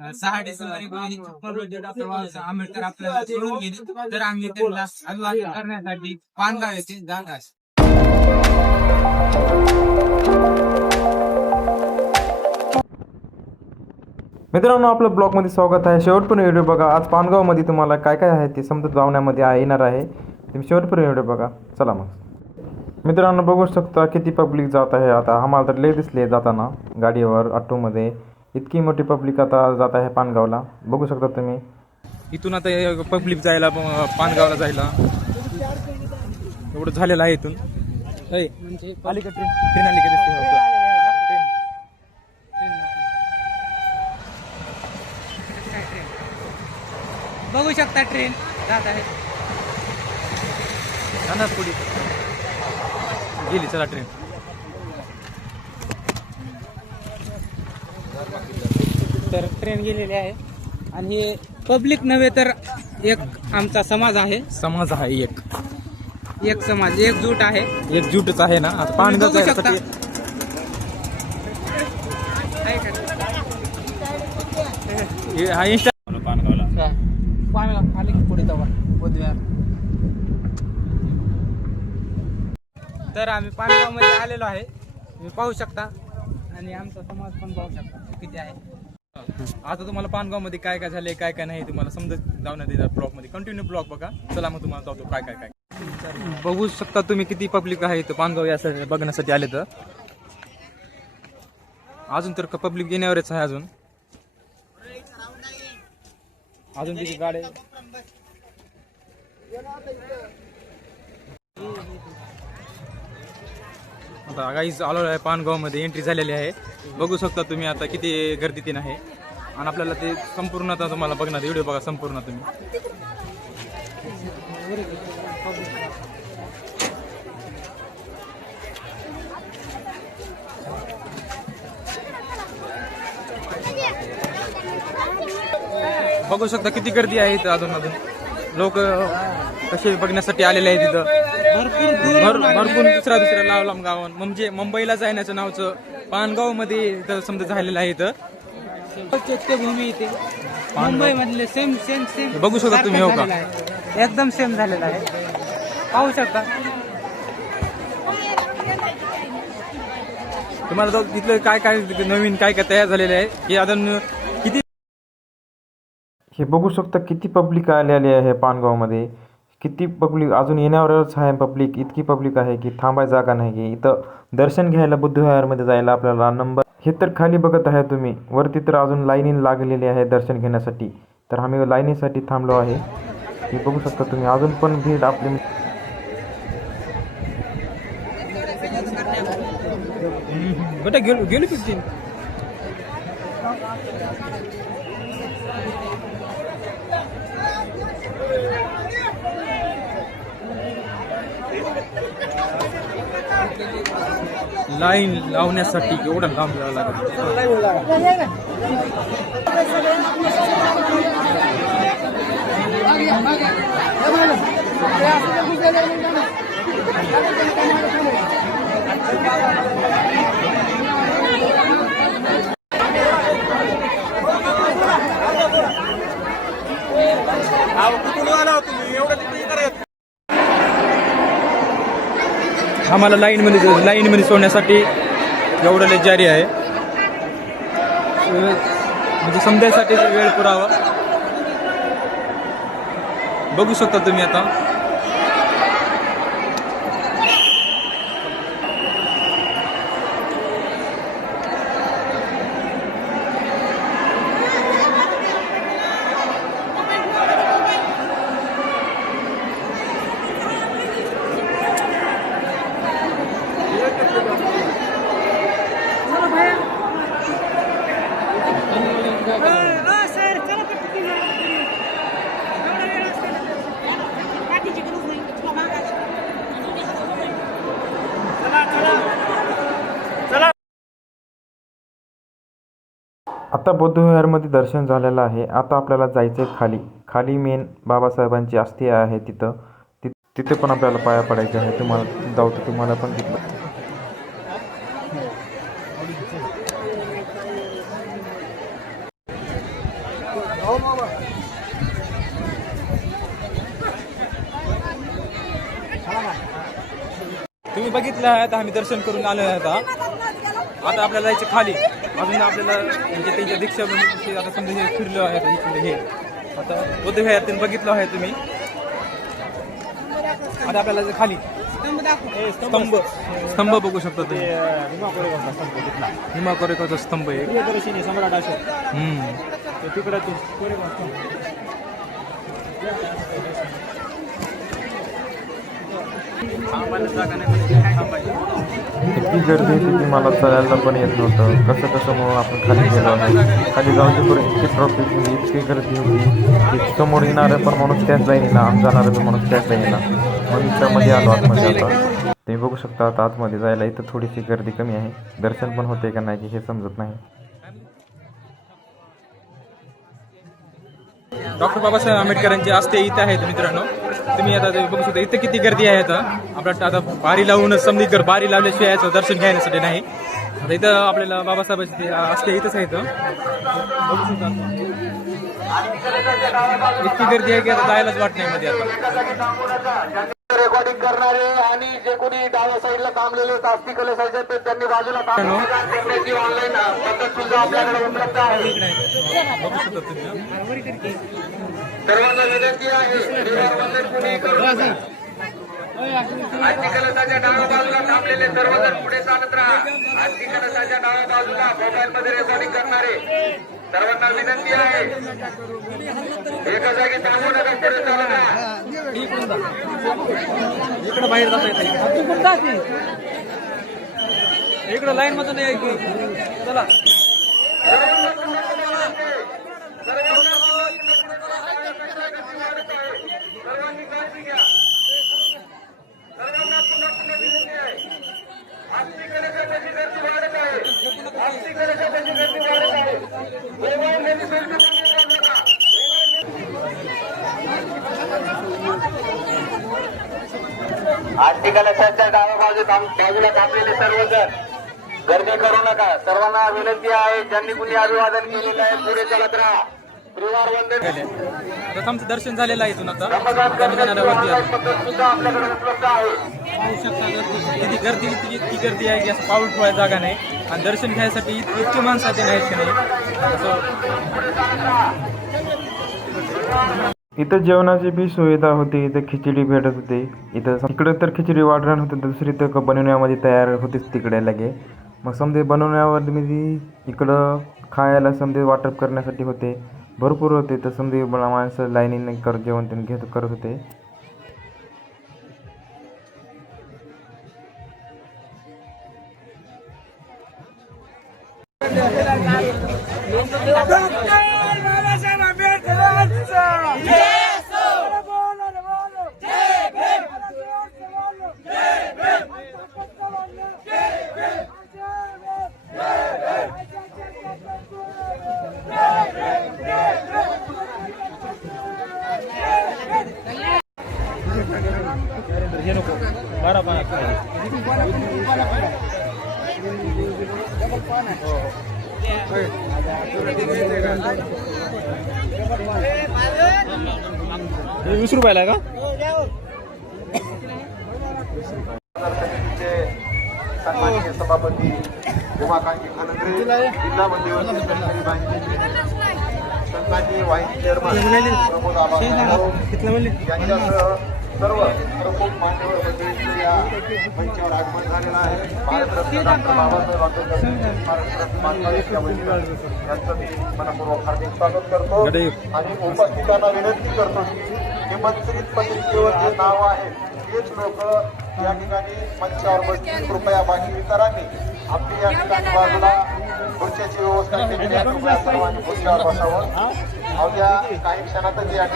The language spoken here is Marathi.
6 डिसेंबर 2056 रोजी डॉक्टर बाबासाहेब आंबेडकर आपल्याला सोडून गेले, तर आम्ही त्यांना अभिवादन करण्यासाठी पानगाव येथे जात आहे. मित्रांनो, आपलं ब्लॉगमध्ये स्वागत आहे. शेवटपर्यंत व्हिडिओ बघा. आज पानगावमध्ये तुम्हाला काय काय आहे ते समजत जावण्यामध्ये येणार आहे. तुम्ही शेवटपर्यंत व्हिडिओ बघा. चला मग. मित्रांनो, बघू शकता किती पब्लिक जात आहे. आता आम्हाला तर लय दिसले जाताना गाडीवर ऑटोमध्ये. इतकी मोठी पब्लिक आता जात आहे पानगावला. बघू शकता तुम्ही. इथून आता पब्लिक जायला पानगावला जायला एवढं झालेलं आहे. इथून आली का ट्रेन आली का दिसते. बघू शकता ट्रेन जात आहे. पुढे गेली. चला ट्रेन. तर ट्रेन गेलेली आहे आणि हे पब्लिक नव्हे तर एक आमचा समाज आहे. समाज आहे एक समाज एकजूट आहे. एकजूटच आहे ना. आता पानगाव बघू शकता. हा इंस्टा पानगावला पानगाव आले की पुढे तवा बुधवार. तर आम्ही पानगाव मध्ये आलेलो आहे. तुम्ही पाहू शकता आणि आमचा समाज पण पाहू शकता किती आहे. आता तुम्हाला पानगाव मध्ये काय काय झाले काय काय नाही तुम्हाला समजत जाऊन देणार. ब्लॉग मध्ये कंटिन्यू ब्लॉग बघा. चला मग तुम्हाला जातो काय काय काय. बघू शकता तुम्ही किती पब्लिक आहे इथं पानगाव यासाठी बघण्यासाठी आले. तर अजून तर पब्लिक येण्यावरच आहे. अजून किती गाडी. आता गाईज आलो आहे पानगाव मध्ये. एंट्री झालेली आहे. बघू शकता तुम्ही आता किती गर्दी तीन आहे. आणि आपल्याला ते संपूर्ण आता तुम्हाला बघणार व्हिडिओ बघा संपूर्ण तुम्ही. बघू शकता किती गर्दी आहे इथं. अजून लोक कसे बघण्यासाठी आलेले आहेत तिथं. भरपूर दुसऱ्या लांब गावात म्हणजे मुंबईला जाण्याचं नावचं पानगाव मध्ये इथं समजा झालेलं आहे. इथं चैत्यभूमी इथे मुंबई मधले सेम सेम सेम बघू शकता तुम्ही. हो का, एकदम सेम झालेला आहे. पाहू शकता तुम्हाला तिथलं काय काय नवीन काय काय तयार झालेलं आहे हे अजून किती. हे बघू शकता किती पब्लिक आलेली आहे पानगावमध्ये. किती पब्लिक अजून येण्यावरच आहे. पब्लिक इतकी पब्लिक आहे की थांबाय जागा नाही. इथं दर्शन घ्यायला बुद्धविहारमध्ये जायला आपल्याला नंबर हे तर खाली बघत आहे तुम्ही. वरती तर अजून लाईनी लागलेली आहे दर्शन घेण्यासाठी. तर आम्ही लाईनीसाठी थांबलो आहे. हे बघू शकता तुम्ही. अजून पण भीड आपली बेटा गेलो 15. लाईन लावण्यासाठी एवढं लांब जावं लागेल. आम्हाला लाईनमध्ये सोडण्यासाठी एवढं लय जारी आहे. म्हणजे समजायसाठी वेळ पुरावा. बघू शकता तुम्ही आता. आता बुद्धविहारमध्ये दर्शन झालेलं आहे. आता आपल्याला जायचं आहे खाली. खाली मेन बाबासाहेबांची अस्थी आहे तिथं. तिथे पण आपल्याला पाया पडायचे आहे. तुम्हाला जाऊ तर तुम्हाला पण तिथं तुम्ही बघितलं आहे, आता आम्ही दर्शन करून आलो आहे. आता आपल्याला जायचे खाली. अजून आपल्याला म्हणजे त्यांच्या दीक्षा आता समजा हे फिरलो आहे इकडे हे आता बुद्धविहारातून बघितलं आहे तुम्ही. आता आपल्याला जायचं खाली. स्तंभ बघू शकता तुम्ही. भीमा कोरेगावचा स्तंभ आहे. इतकी गर्दी होती की मला चालायला पण येत नव्हतं. कसं मग आपण खाली गेलो आहे. खाली जाऊन परत इतकी ट्रॉफिक होती, इतकी गर्दी होती की समोर येणारं पण माणूस त्याच जाईन ना, आम जाणारं पण माणूस त्याच जाईन ना. म्हणून त्यामध्ये आलो आतमध्ये. आता तुम्ही बघू शकता आता आतमध्ये जायला इथं थोडीशी गर्दी कमी आहे. दर्शन पण होते का नाही हे समजत नाही. डॉक्टर बाबासाहेब आंबेडकरांचे असते इथं आहेत मित्रांनो. तुम्ही आता बघू शकता इथं किती गर्दी आहे. आता आता बारी लावूनच समधी बारी लावल्याशिवाय याचं दर्शन घेण्यासाठी नाही. आता इथं आपल्याला बाबासाहेबांची असते इथंच आहे. बघू शकता इतकी गर्दी आहे की आता जायलाच वाट नाही मध्ये. आता रेकॉर्डिंग करणारे आणि जे कोणी डाव्या साईडला थांबलेले आस्ती कलशाचे ते त्यांनी बाजूला करण्याची ऑनलाईन पद्धत सुद्धा आपल्याकडे उपलब्ध आहे. बघू शकता तुम्ही. सर्वांना विनंती आहे कोणी करू नका. आस्ती कलशाच्या डाव्या बाजूला थांबलेले सर्वजण पुढे चालत राहा. आस्ती कलशाच्या डाव्या बाजूला मोबाईल मध्ये रेकॉर्डिंग करणारे सर्वांना विनंती आहे एका जागी थांबू नका, पुढे चालत राहा. इकडं बाहेर जाता येते. इकडं लाईन मधून चला. सर्वांनी काळजी घ्या. सर्वांना पुन्हा विनंती आहे. आस्ती कलशाची गर्दी वाढत आहे. आस्ती कलशाची गर्दी वाढत आहे. मोबाईल सेल्फी करू नका. आस्ती कलशाच्या डाव्या बाजूला थांबलेले सर्वजण गर्दी करू नका. सर्वांना विनंती आहे ज्यांनी कुणी अभिवादन केलेलं आहे पुढे चालत राहा. त्रिवार वंदन आता आमचं दर्शन झालेलं आहे इथून. आता रमजान करण्याची पद्धत सुद्धा आपल्याकडे उपलब्ध आहे. पाहू शकता किती गर्दी इतकी गर्दी आहे की असं पाऊल ठेवायला जागा नाही. आणि दर्शन घ्यायसाठी इतकी माणसं ते नाहीत की नाही असं. इथं जेवणाची बी सुविधा होती. इथं खिचडी भेटत होती. इकडे तर खिचडी वाढरण होतं, दुसरी तर बनवण्यामध्ये तयार होतीच तिकडे लगे. मग समजे बनवण्यावर मी इकडं खायला समजे वाटप करण्यासाठी होते भरपूर होते. तर समजे मला माणसं लाईनीने जेवण त्यांनी करत होते. ₹20 का? सन्माननीय सभापती उमाकांती खनंद्रे, जिल्हा मध्यवर्ती सहकारी बँकेचे सन्माननीय वाईस चेअरमन प्रमोद आबा यांच्यासह सर्व प्रमुख मान्यवर मंडळींचे या मंचावर आगमन झालेलं आहे. भारतरत्न डॉक्टर बाबासाहेब आंबेडकर भारतरत्न मानकरी या मंचावर यांचं मी मनपूर्वक हार्दिक स्वागत करतो आणि उपस्थितांना विनंती करतो की निमंत्रित पत्रिकेवर जे नाव आहे तेच लोक या ठिकाणी मंचावर बसतील. कृपया बाकी इतरांनी आपली या ठिकाणी बाजूला खुर्च्याची व्यवस्था केलेली आहे. कृपया सर्वांनी खुर्च्यावर बसावं. अवघ्या काही क्षणातच या